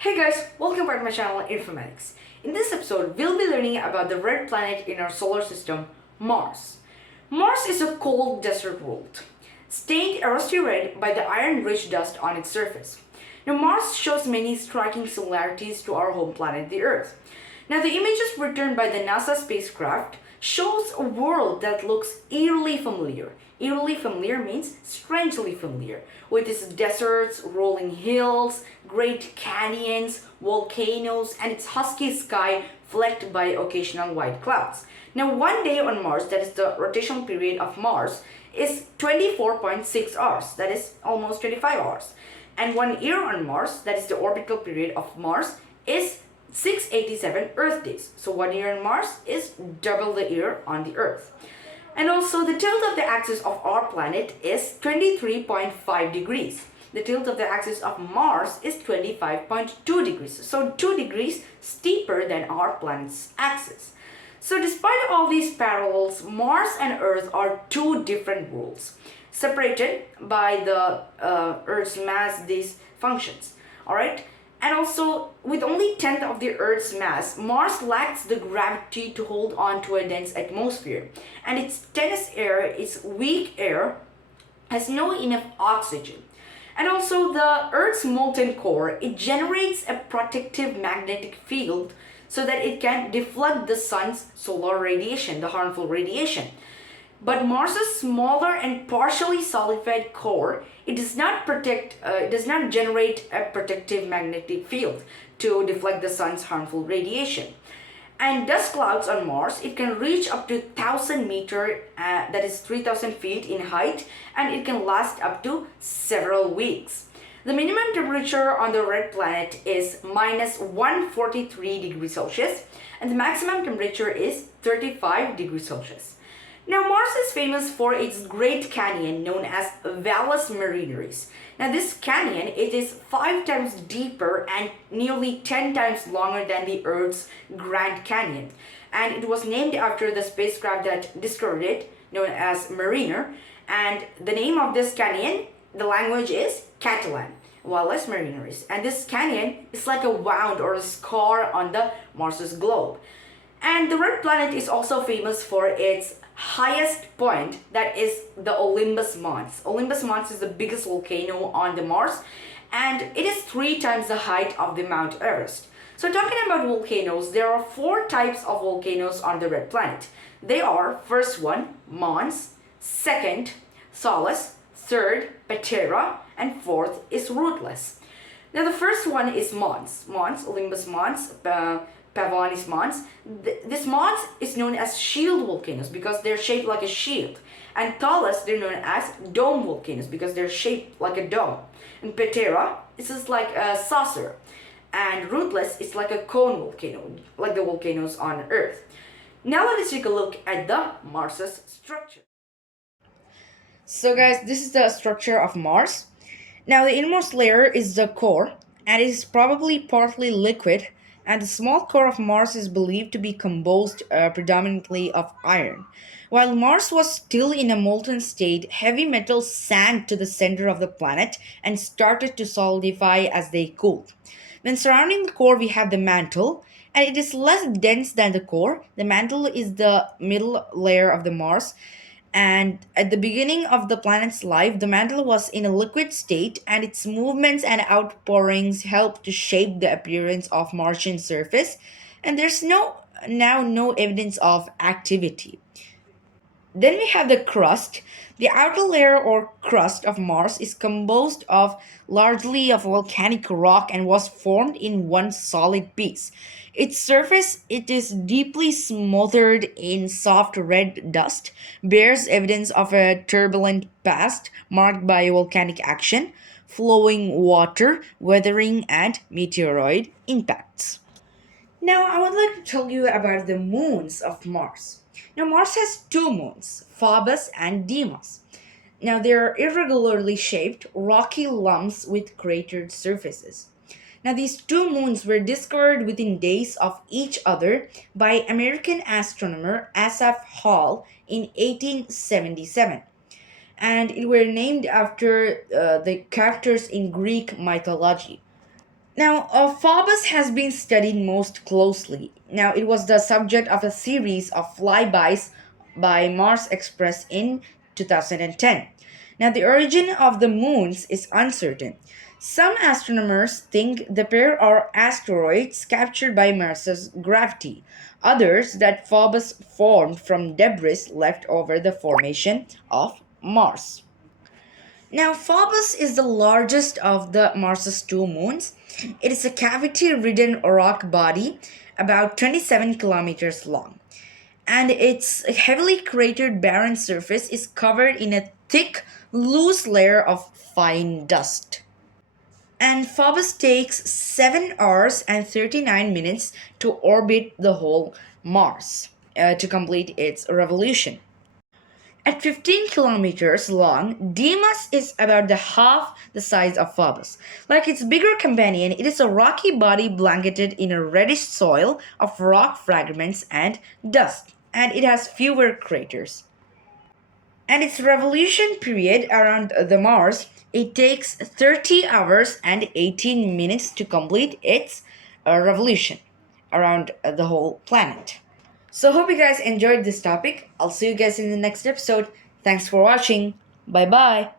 Hey guys, welcome back to my channel Informatics. In this episode, we'll be learning about the red planet in our solar system, Mars. Mars is a cold desert world, stained a rusty red by the iron-rich dust on its surface. Now, Mars shows many striking similarities to our home planet, the Earth. Now, the images returned by the NASA spacecraft shows a world that looks eerily familiar. Eerily familiar means strangely familiar, with its deserts, rolling hills, great canyons, volcanoes, and its husky sky flecked by occasional white clouds. Now, one day on Mars, that is the rotational period of Mars, is 24.6 hours, that is almost 25 hours. And 1 year on Mars, that is the orbital period of Mars, is 687 Earth days. So 1 year on Mars is double the year on the Earth. And also the tilt of the axis of our planet is 23.5 degrees. The tilt of the axis of Mars is 25.2 degrees. So 2 degrees steeper than our planet's axis. So despite all these parallels, Mars and Earth are two different worlds, separated by the Earth's mass, these functions. Alright? And also, with only 1/10 of the Earth's mass, Mars lacks the gravity to hold on to a dense atmosphere. And its dense air, its weak air, has no enough oxygen. And also, the Earth's molten core, it generates a protective magnetic field so that it can deflect the sun's solar radiation, the harmful radiation. But Mars's smaller and partially solidified core, it does not generate a protective magnetic field to deflect the sun's harmful radiation. And dust clouds on Mars, it can reach up to 1,000 meter, that is 3,000 feet in height, and it can last up to several weeks. The minimum temperature on the red planet is minus 143 degrees Celsius, and the maximum temperature is 35 degrees Celsius. Now, Mars is famous for its Great Canyon known as Valles Marineris. Now, this canyon, it is 5 times deeper and nearly 10 times longer than the Earth's Grand Canyon. And it was named after the spacecraft that discovered it, known as Mariner. And the name of this canyon, the language is Catalan, Valles Marineris. And this canyon is like a wound or a scar on the Mars's globe. And the red planet is also famous for its highest point, that is the Olympus Mons. Olympus Mons is the biggest volcano on the Mars, and it is 3 times the height of the Mount Everest. So talking about volcanoes, there are 4 types of volcanoes on the red planet. They are, first one, Mons, second, Solus, third, Patera, and fourth is Rootless. Now the first one is Mons. Mons, Olympus Mons, Pavonis Mons. This Mons is known as shield volcanoes because they're shaped like a shield. And Thalus, they're known as dome volcanoes because they're shaped like a dome. And Patera, this is like a saucer. And Rootless is like a cone volcano, like the volcanoes on Earth. Now let us take a look at the Mars's structure. So guys, this is the structure of Mars. Now the innermost layer is the core, and it is probably partly liquid, and the small core of Mars is believed to be composed predominantly of iron. While Mars was still in a molten state, heavy metals sank to the center of the planet and started to solidify as they cooled. Then surrounding the core we have the mantle, and it is less dense than the core. The mantle is the middle layer of the Mars, and at the beginning of the planet's life, the mantle was in a liquid state, and its movements and outpourings helped to shape the appearance of Martian surface. And there's no evidence of activity. Then we have the crust. The outer layer or crust of Mars is composed of largely of volcanic rock and was formed in one solid piece. Its surface, it is deeply smothered in soft red dust, bears evidence of a turbulent past marked by volcanic action, flowing water, weathering, and meteoroid impacts. Now, I would like to tell you about the moons of Mars. Now, Mars has 2 moons, Phobos and Deimos. Now, they are irregularly shaped, rocky lumps with cratered surfaces. Now, these 2 moons were discovered within days of each other by American astronomer Asaph Hall in 1877. And it were named after the characters in Greek mythology. Now, Phobos has been studied most closely. Now, it was the subject of a series of flybys by Mars Express in 2010. Now, the origin of the moons is uncertain. Some astronomers think the pair are asteroids captured by Mars's gravity. Others that Phobos formed from debris left over the formation of Mars. Now, Phobos is the largest of the Mars's two moons. It is a cavity ridden rock body about 27 kilometers long, and its heavily cratered barren surface is covered in a thick, loose layer of fine dust. And Phobos takes 7 hours and 39 minutes to orbit the whole Mars to complete its revolution. At 15 kilometers long, Deimos is about the half the size of Phobos. Like its bigger companion, it is a rocky body blanketed in a reddish soil of rock fragments and dust, and it has fewer craters. And its revolution period around the Mars, it takes 30 hours and 18 minutes to complete its revolution around the whole planet. So, hope you guys enjoyed this topic. I'll see you guys in the next episode. Thanks for watching. Bye bye.